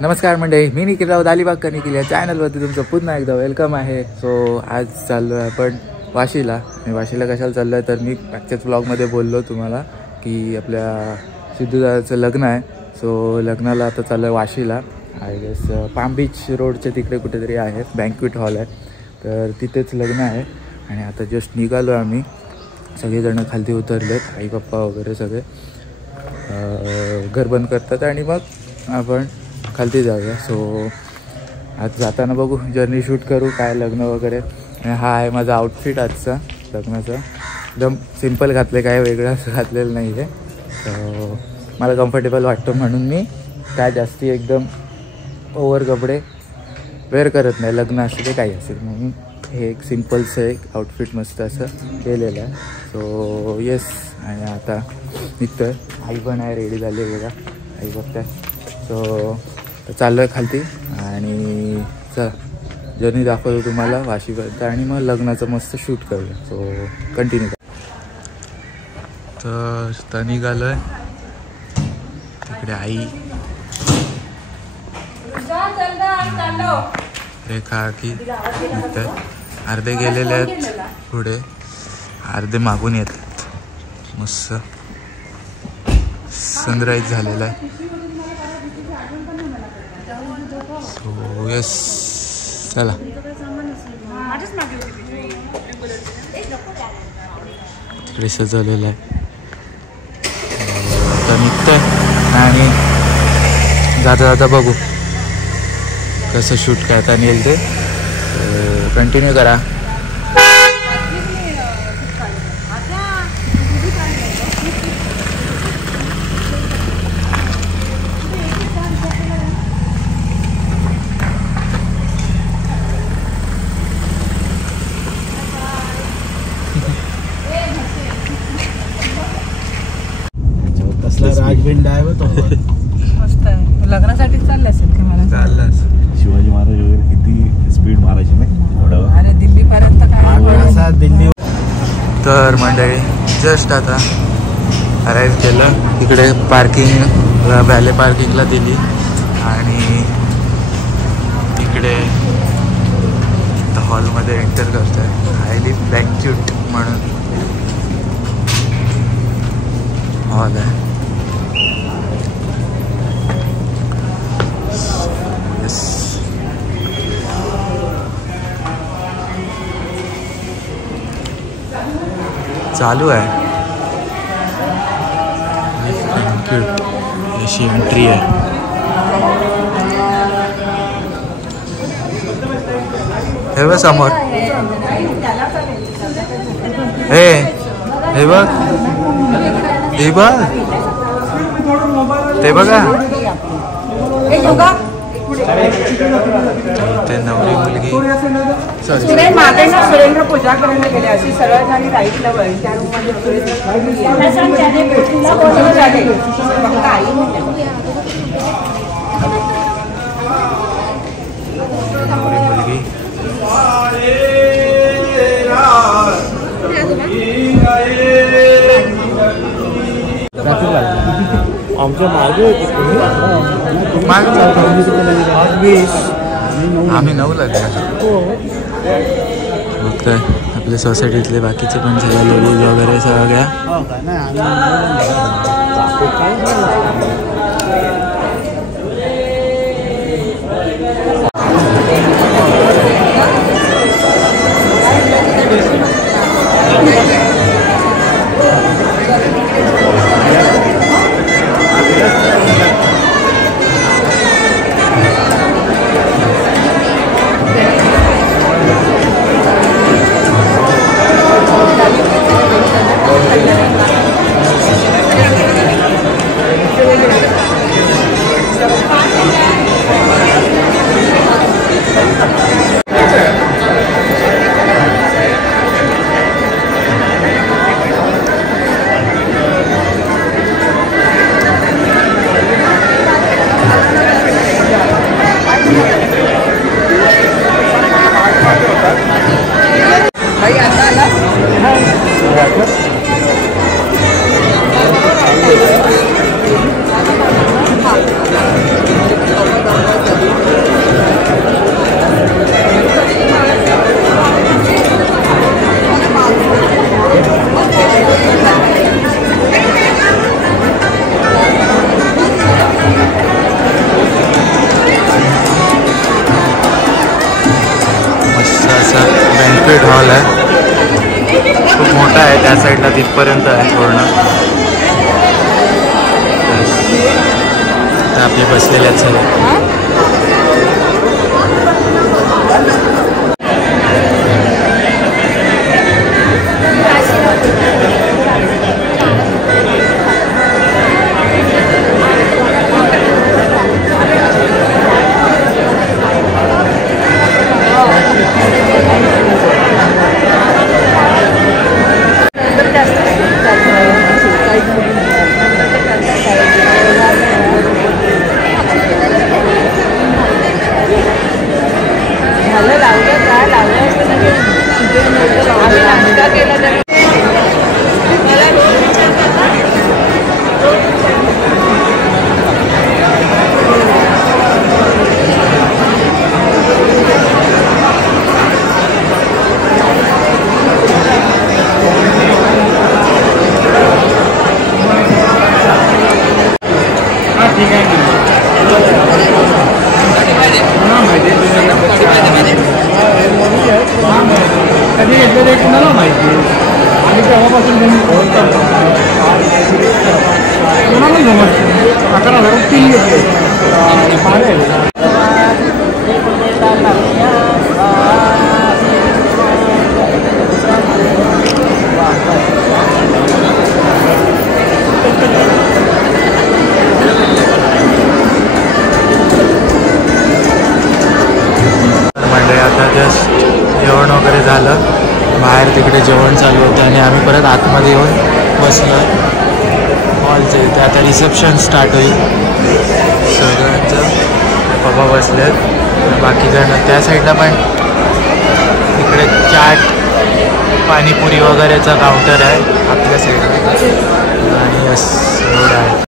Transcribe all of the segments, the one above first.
नमस्कार मंडळी, मी निखिल राव दालीबाग निखिल या चॅनलवरती तुमचं पुन्हा एकदा वेलकम आहे. सो आज चाललो आहे आपण वाशीला. मी वाशीला कशाला चाललो आहे तर मी मागच्याच व्लॉगमध्ये बोललो तुम्हाला की आपल्या सिद्धूदादाचं लग्न आहे. सो लग्नाला आता चाललो आहे वाशीला. आय गेस पाम बीच रोडच्या तिकडे कुठेतरी आहे, बँक्वेट हॉल आहे, तर तिथेच लग्न आहे. आणि आता जस्ट निघालो आम्ही, सगळेजणं खाली उतरलेत, आई पप्पा वगैरे सगळे घर बंद करतात आणि मग आपण खालती जाऊया. सो आज जाताना बघू, जर्नी शूट करू काय लग्न वगैरे. आणि हा आहे माझा आउटफिट आजचा लग्नाचा, एकदम सिम्पल घातलं, काय वेगळं असं घातलेलं नाही आहे. तर मला कम्फर्टेबल वाटतं म्हणून मी काय जास्ती एकदम ओव्हर कपडे वेअर करत नाही, लग्न असेल ते काही असेल, म्हणून हे एक सिम्पलचं एक आउटफिट मस्त असं केलेलं आहे. सो येस, आणि आता निघतोय. आई पण आहे, रेडी झाली आहे बघा, आई बघताय. सो चाललो आहे खालती आणि चला जर्नी दाखवतो तुम्हाला वाशीपर्यंत आणि मग लग्नाचं मस्त शूट करूया. सो कंटिन्यू तर निघालो आहे. तिकडे आई, रेखा की अर्धे गेलेले आहेत पुढे, अर्धे मागून येतात. मस्त सनराईज झालेला आहे. सो यस, चला तिकडे सजवलेलं आहे. आता निघतोय आणि जाता जाता बघू कसं शूट करता येईल ते. कंटिन्यू करा. राजबिंड आहे तो मस्त आहे. लग्नासाठी चालले असेल की मला चाललास. शिवाजी महाराज वगैरे किती स्पीड मारायची ना. अरे दिल्लीपर्यंत काय दिल्ली. तर मंडळी जस्ट आता अराईव्ह केलं इकडे, पार्किंग व्हॅले पार्किंगला दिली आणि इकडे हॉलमध्ये एंटर करतो आहे. हायली बँक्वेट म्हणून हॉल आहे. चालू आहे अशी एंट्री आहे. हे बघ समोर, हे बघ, हे बघ, ते बघा, ते नवरी मुलगी सुरेंद्र पूजा करायला गेले, अशी सरळ झाली राईटला वळली त्या रूम मध्ये. आमच्या मागे आम्ही 9ला बघतोय. आपल्या सोसायटीतले बाकीचे पण सगळे लेडीज वगैरे सगळ्या. आहे त्या साईडला तिथपर्यंत आहे पूर्ण. तर आपले बसलेले आहेत सगळे. कधी घेतलं ते कुणाला माहिती आणि तेव्हापासून कोणाला जमत 11,003 घेतले. म्हणजे आता जस्ट जेवण वगैरे झालं, बाहेर तिकडे जेवण चालू होतं आणि आम्ही परत आतमध्ये येऊन बसलो हॉलच्या इथे. आता रिसेप्शन स्टार्ट होईल. सगळ्यांचं पप्पा बसलेत, बाकीजण त्या साईडला पण तिकडे चाट पाणीपुरी वगैरेचा काउंटर आहे आपल्या साईडला. आणि एवढं आहे.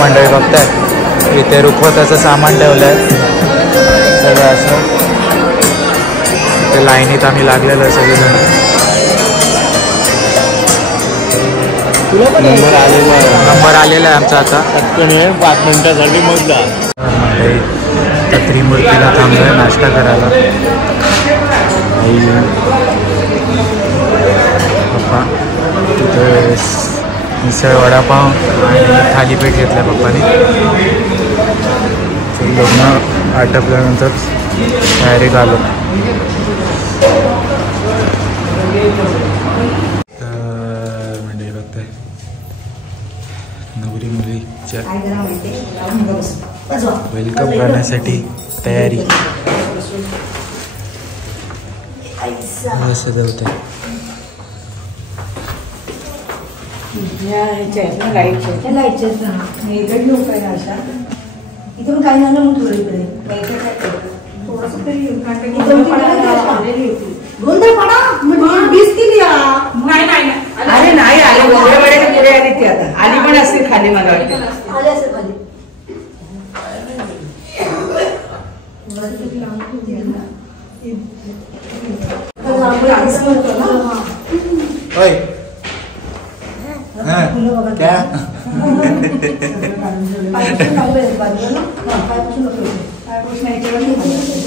मंडळी बघताय इथे रुखवताचं सामान ठेवलं आहे सगळं असं. ते लाईनीत आम्ही लागलेलो आहे सगळेजण. नंबर आलेला आहे आमचा आता. 5 मिनिटासाठी मग जा. मंडळी तर त्रिमूर्तीला थांबलो आहे नाश्ता करायला. पप्पा तिथे मिसळ वडापाव आणि थालीपीठ घेतलं पप्पाने. लग्न आटपल्यानंतर डायरेक्ट आलो. म्हणजे बघताय नवरी मुलीच्या वेलकम करण्यासाठी तयारी सजवते. इथून काही झालं मग थोडं इकडे गोंधळ पडा वीस किती नाही अरे नाही आले वेळेच्या पुढे आली ती आता आली पण असते खाली मला वाटतं आले असेल खाली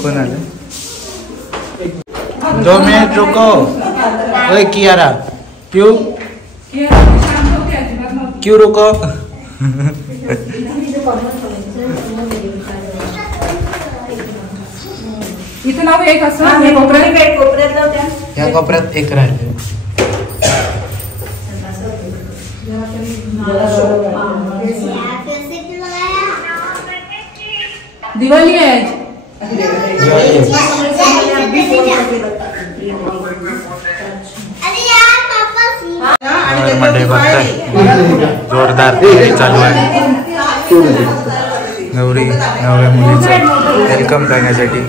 कोण आलं? 2 मिनिट रुको. ओए कियारा क्यों रुको? इथं नाव एक असं या कोपऱ्यात एक राहिले. दिवाळी आहे मध्ये बघताय जोरदार तयारी चालू आहे नवरी नवऱ्या मुलीचं वेलकम करण्यासाठी.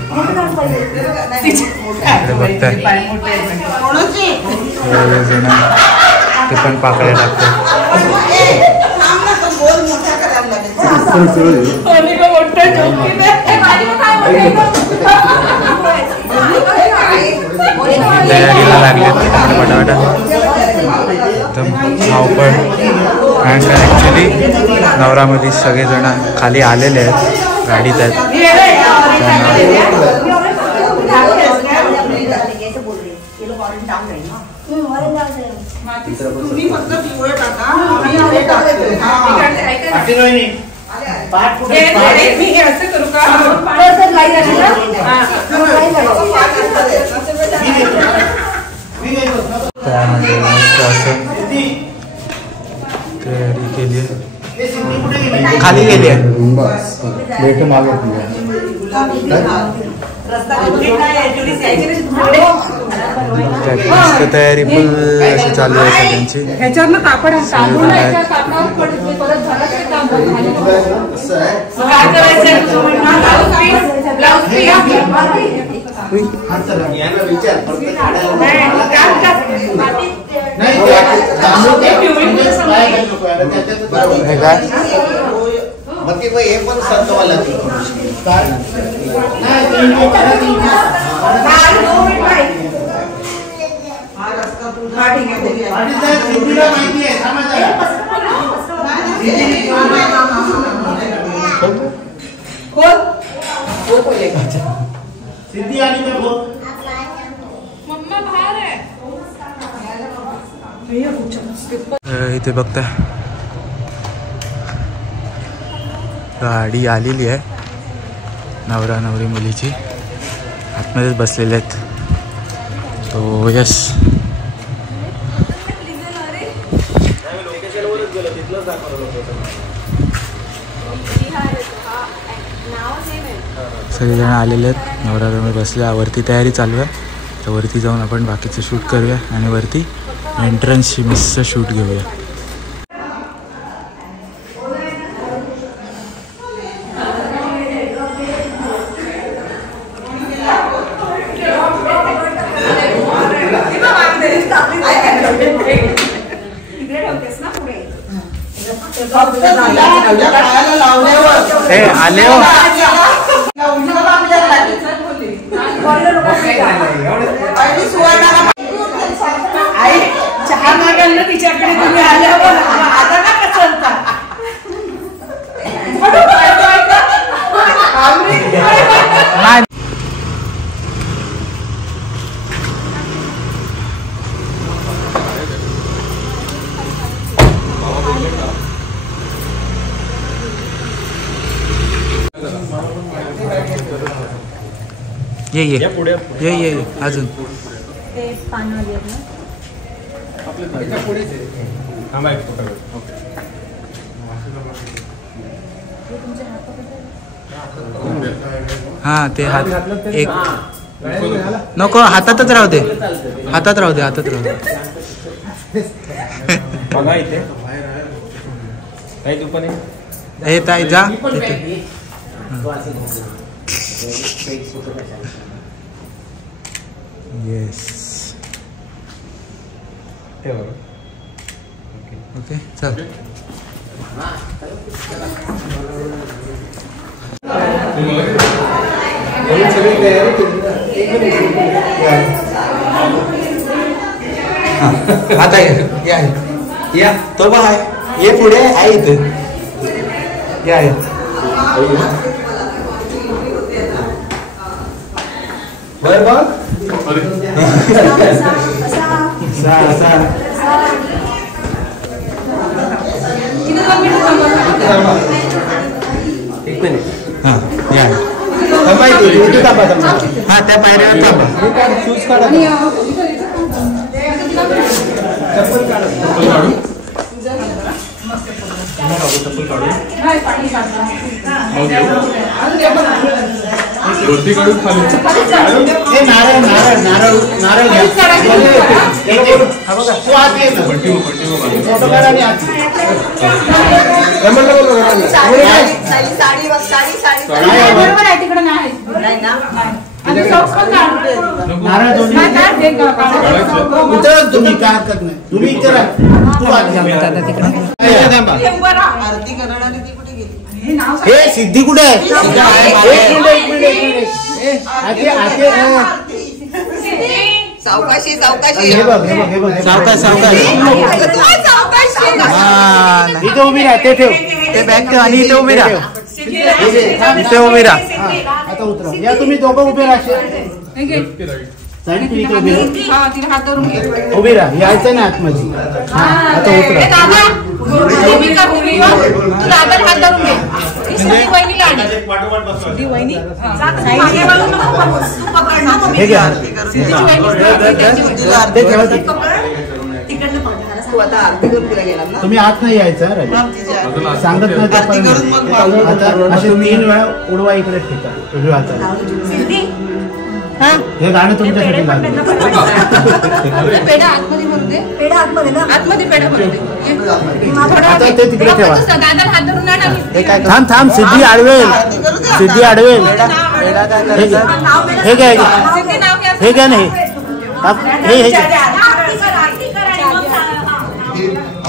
बघताय जण ते पण पाकळ्या लागतात. तयारीला लागले पटापटा एकदम धावपळ. आणि ॲक्च्युली नवरामध्ये सगळेजण खाली आलेले आहेत, गाडीत आहेत. त्यामध्ये मस्त असं तयारी केली आहे. खाली गेली आहे मस्त तयारी फुल अशी चालू आहे सगळ्यांची. ह्याच्यावरनं कापड हे पण संतवाला सिद्धी आली तर इथे बघता गाडी आलेली आहे. नवरा नवरी मुलीची आतमध्येच बसलेले आहेत. सो यस सगळेजण आलेले आहेत. नवरा नवरी बसल्या, वरती तयारी चालू आहे. तर वरती जाऊन आपण बाकीचं शूट करूया आणि वरती एंट्रन्सची मिसचं शूट घेऊया. आले हो चहा मागायला तिच्याकडे तुम्ही आल्यावर आता ना कसं ये अजून ते पानवाली आहेत ना. हा ते हात एक नको हातातच राहू दे हातात राहू दे. बघा इथे काही तू पण हे ताई जा येस ओके चल. आता या तो बघ आहे ये पुढे आहे इथं या बर बघ एक मिनिट हा या हा त्या पायऱ्यावर थांबा. शूज काढा तुम्ही काय हरकत नाही तुम्ही विचारा तू हे सिद्धी कुठे आहे? सावकाशी हे बघ सावकाश इथे उभी राहा ते ठेव ते बॅग ठेव आणि इथे उभी राहा. इथे उभी राहा. आता उतरा या तुम्ही दोघं उभे राहा. उभी राहा यायचं ना आतमध्ये. आता उतरा हे घ्या तुम्ही आत नाही यायचं सांगत नाही आता असे 3 वेळा उडवा इकडे ठेका उजव्या हाताला. हे गाणं तुमच्यासाठी लागलं. आता ते तिकडे ठेवा. थांब सिद्धी आडवेल हे घ्या नाही हे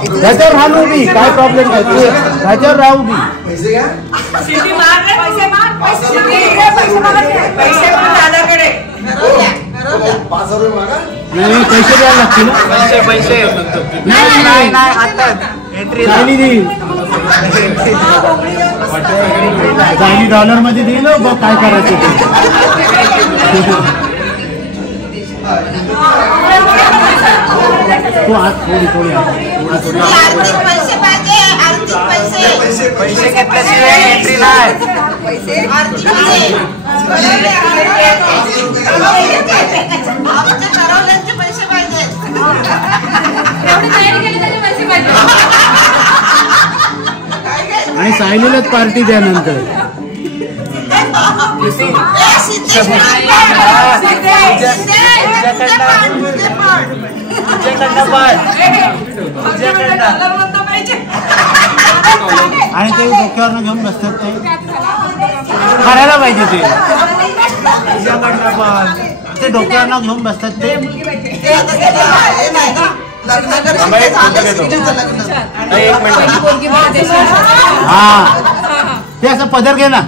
ह्याच्यावर राहू उभी काय प्रॉब्लेम नाही ह्याच्यावर राहू उभी. नाही पैसे द्यायला लागतील पैसे नाही एंट्री देईल $1 मध्ये देईल बघ काय करायचं ते. तू आत थोडी पैसे घेतल्याशिवाय एंट्री नाही. आणि सायलीलाच पार्टी द्या नंतर. आणि ते डोक्यावर घेऊन बसतात ते करायला पाहिजे ते डोक्यावर घेऊन बसतात ते. हा ते असं पदर घे ना.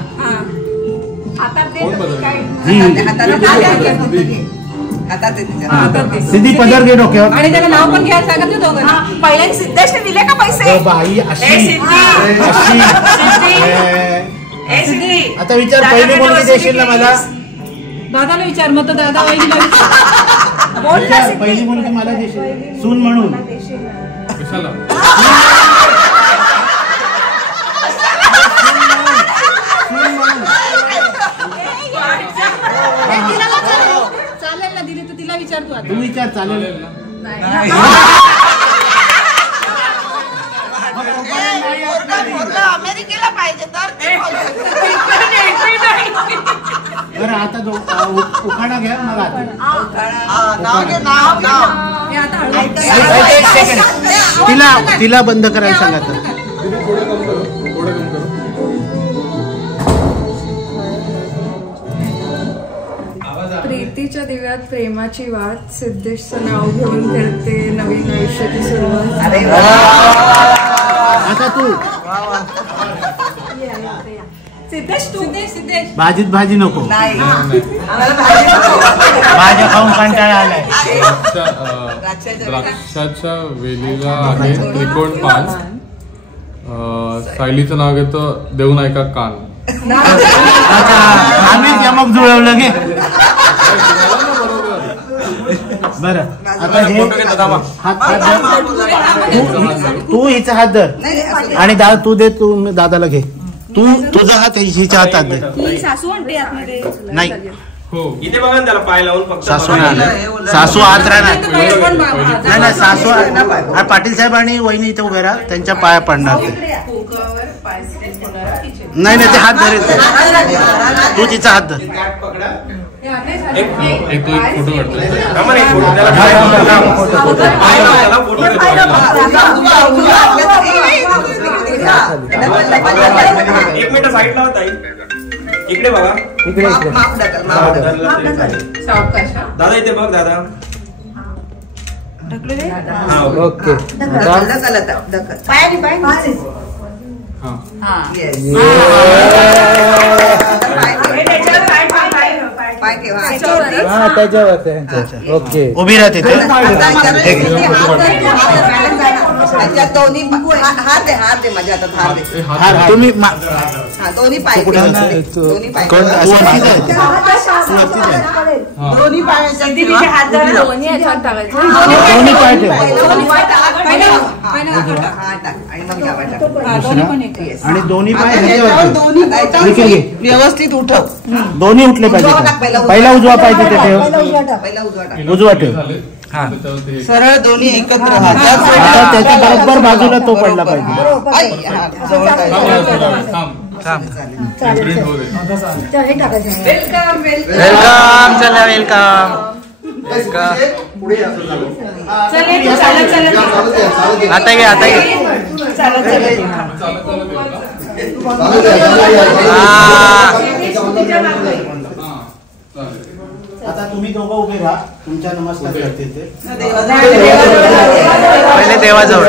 सिद्धी पदर घे डोक्यावर आणि त्याला नाव पण घ्यायला सांगत होतो पहिल्यांदा सिद्धेशने दिले का पैसे. बाई अशी आता विचार पहिली मुलगी देशील ना मला. दादाला विचार मग तो दादा वहिनीला पहिली मुलगी मला देशील सून म्हणून. विचार तू आता. तू विचार चालेल अमेरिकेला पाहिजे तर बरं आता उखाणा घ्या मग तिला बंद करायला सांगा तर. प्रीतीच्या दिव्यात प्रेमाची वाट, सिद्धेशचं नाव घेऊन फिरते नवीन आयुष्याची सुरुवात. आता तू सिद्धेश तू सिद्धेश भाजीत भाजी नको, भाज्या खाऊन कंटाळा आलाय. द्राक्षाच्या वेलीला आहे त्रिकोण पान, सायलीचं नाव घेतं देऊन ऐका कान. आम्ही मग जुळवलं घे. बरं आता हे तू हिचा हात धर आणि तू दे, तू दादाला घे. तू तुझा हात हिच्या हातात दे. सासू म्हणते आतमध्ये नाही इथे बघा ना त्याला पाय लावून फक्त सासू सासू आत राहणार नाही. सासू पाटील साहेब आणि वहिनी इथे उभे राहा, त्यांच्या पाया पडणार ते. नाही नाही ते हात धरेल, तू तिचा हात धर. एक फोटो काढतो. एक मिनिट साईडला होता इकडे बघा. दादा इथे बघ दादा. ओके त्याच्यावर ओके उभी राहते ते. दोन्ही हात दे माझ्या हातात. तुम्ही दोन्ही पाय दोन्ही पाय दोन्ही पाय ठेव आणि दोन्ही पाय व्यवस्थित उठव. दोन्ही उठले पाहिजे. पहिला उजवा पाहिजे ते ठेव, उजवा ठेव. सरळ दोन्ही एकत्र. आता त्याच्या बरोबर बाजूला तो पडला पाहिजे. वेलकम चला वेलकम. आता घे आता घे. आता तुम्ही दोघं उभे राहा, तुमच्या नमस्कार करते ते. पहिले देवाजवळ.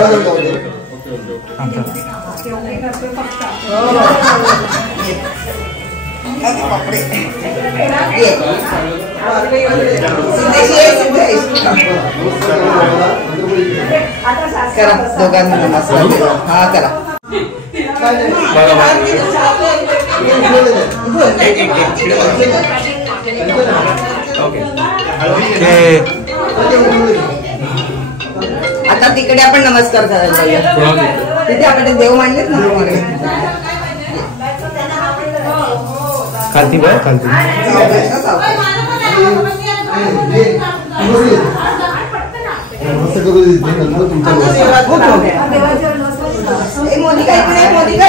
करा दोघांना नमस्कार. हा करा. आता तिकडे आपण नमस्कार करायला जाऊया. तिथे आपण देव मांडलेत ना. खालती बघ खालती. मोनिका इकडे मोनिका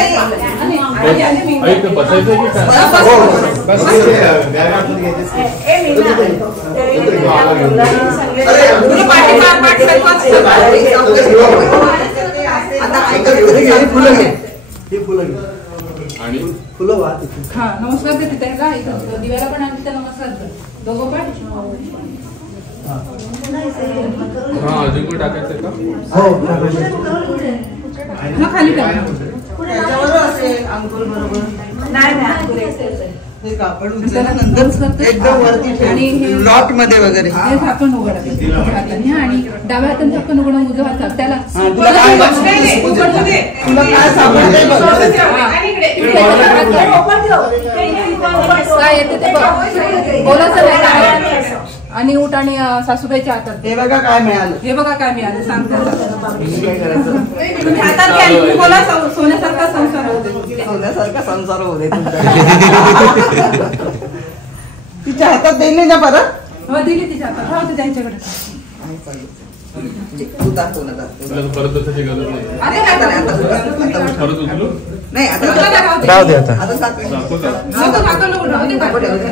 नमस्कार ते तिथे दिव्याला पण आम्ही त्या नमस्कार दोघं पण. अजून कोण टाकायचं का? खाली करा. हे कापड उचलल्यानंतर एकदम वरती आणि लॉट मध्ये वगैरे हे झाकण उघडायचं आणि डाव्या हाताने झाकण उघडून उजव्या हातात त्याला तुला काय सापडतंय बघ. काय येते ते बघ. बोलायचं नाही आणि उठ आणि सासूबाईच्या हातात. हे बघा काय मिळालं. हे बघा काय मिळालं सांगते. तुम्ही हातात घ्या. बोला सोन्यासारखा संसार होऊ दे. सोन्यासारखा संसार होऊ दे तुमचा. तिच्या हातात देईल ना परत. हो दिली तिच्या हातात. हो तुझ्या ह्याच्याकडे तू दाखव ना परत तसं गरज नाही परत उचलू नाही आता राहू दे आता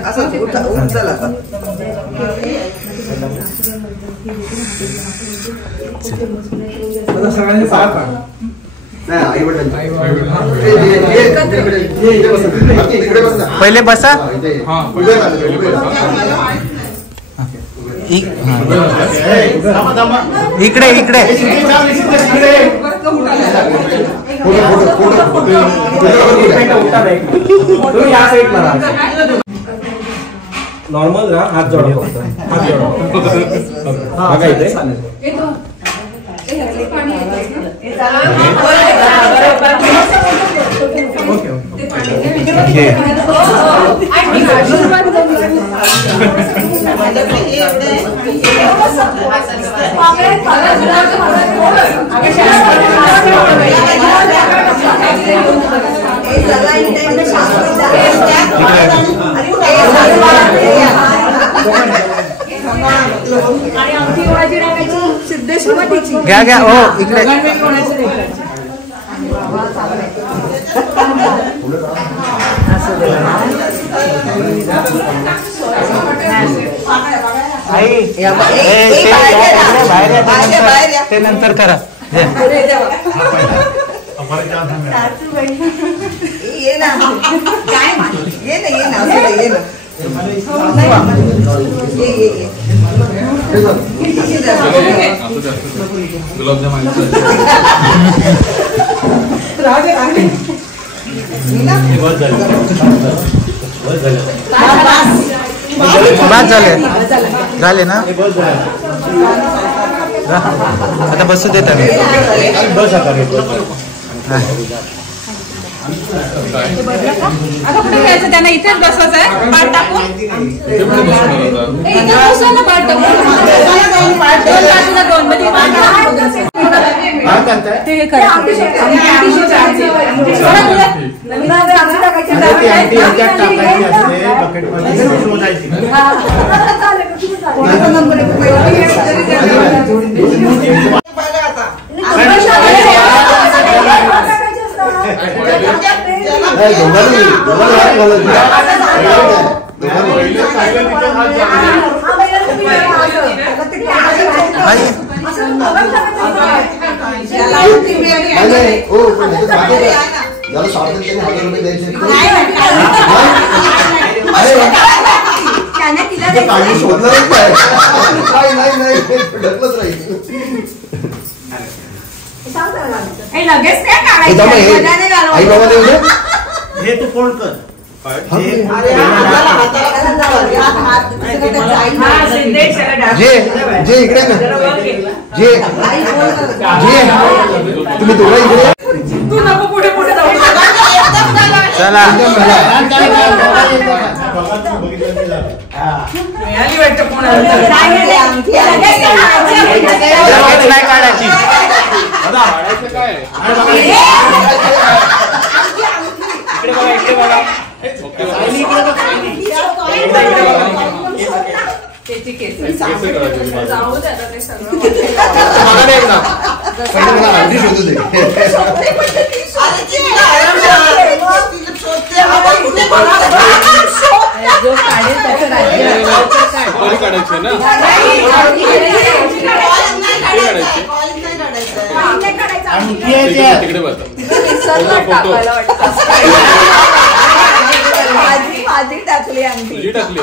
असं उचल आता सगळ्यांनी साथ पाड. पहिले बसा इकडे इकडे नॉर्मल राहा हात जोडा हात जोडा बघा इथे घ्या घ्या हो इकडे ते नंतर करा ये ना काय ये ना ये ना ये ना गुलाबजाम बाद झाले ना आता बसू देत बस आता कुठे घ्यायचं त्यांना इथेच बसवायचं आहे पाठ टाकून लगेच हे तू फोल्ड कर जे जे इकडे ना जे जे तुम्ही दोघं इकडे तू नको पुढे पुढे जाऊ चला मिळाली वाटतं कोणाला नाही काढायची काय काढायचे ना तिकडे बघा आधी टाकली तुझी टाकली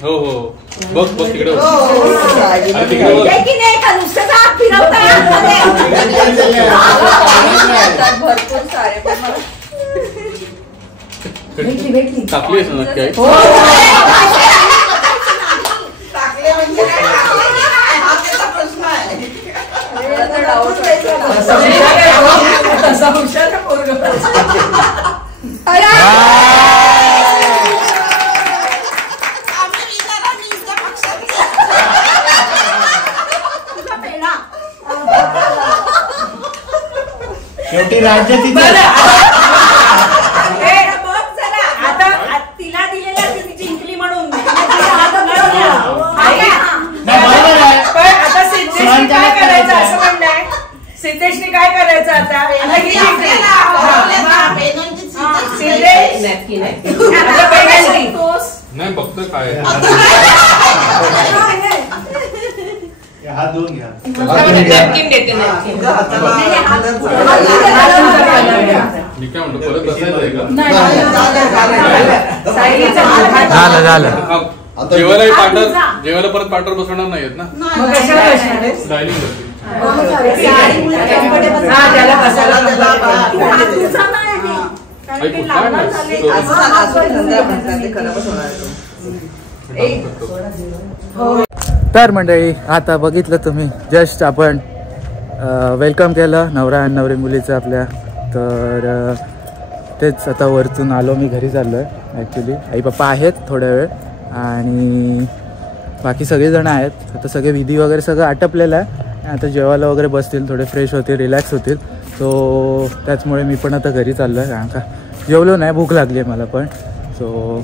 हो हो बघ बघ तिकडे भरपूर सारे टाकली ना नक्की शेवटी राज्य तिथे बरं, आता तिला दिलेला ती जिंकली म्हणून पण आता सिद्धेशने काय करायचं असं म्हणलंय. सिद्धेशने काय करायचं आता ही जिंकली. नाही बघतो काय हात धुवून घ्या. नॅपकिन देते नॅपकिन. मी काय म्हणतो परत बसायचं का झालं झालं. जेवायला जेवायला परत पार्टनर बसवणार नाहीत ना. मग कशाला बसणार आहेस? डायनिंग वरती. त्याला बसायला तर मंडळी आता बघितलं तुम्ही जस्ट आपण वेलकम केलं नवरा आणि नवरी मुलीचं आपल्या. तर तेच आता वरतून आलो मी घरी चाललो आहे. ॲक्च्युली आई पप्पा आहेत थोड्या वेळ आणि बाकी सगळेजण आहेत. आता सगळे विधी वगैरे सगळं आटपलेलं आहे. आता जेवायला वगैरे बसतील, थोडे फ्रेश होतील, रिलॅक्स होतील. सो त्याचमुळे मी पण आता घरी चाललो आहे कारण का जेवलो नाही, भूक लागली आहे मला पण. सो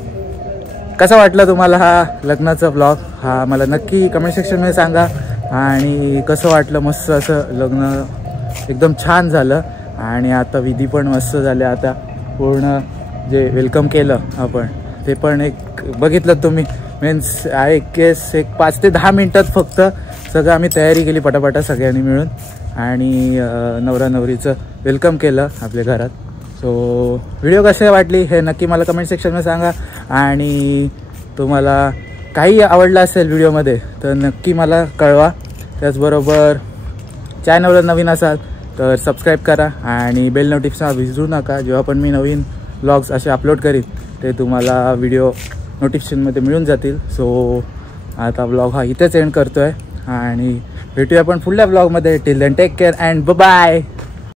कसा वाटला तुम्हाला हा लग्नाचा ब्लॉग हा मला नक्की कमेंट सेक्शनमध्ये सांगा. आणि कसं वाटलं, मस्त असं लग्न एकदम छान झालं आणि आता विधी पण मस्त झाले. आता पूर्ण जे वेलकम केलं आपण ते पण एक बघितलं तुम्ही. मीन्स आय गेस एक 5 ते 10 मिनटात फक्त सगळं आम्ही तयारी केली पटापटा सगळ्यांनी मिळून आणि नवरा नवरीचं वेलकम केलं आपल्या घरात. सो व्हिडिओ कशी वाटली हे नक्की मला कमेंट सेक्शनमध्ये सांगा. आणि तुम्हाला काही आवडलं असेल व्हिडिओमध्ये तर नक्की मला कळवा. त्याचबरोबर चॅनलवर नवीन असाल तर सबस्क्राईब करा आणि बेल नोटिफिकेशन विसरू नका. जेव्हा पण मी नवीन व्लॉग्स असे अपलोड करीन ते तुम्हाला व्हिडिओ नोटिफिकेशनमध्ये मिळून जातील. सो आता व्लॉग हा इथेच एंड करतो आहे आणि भेटूया आपण पुढल्या व्लॉगमध्ये. Till then take care and bye.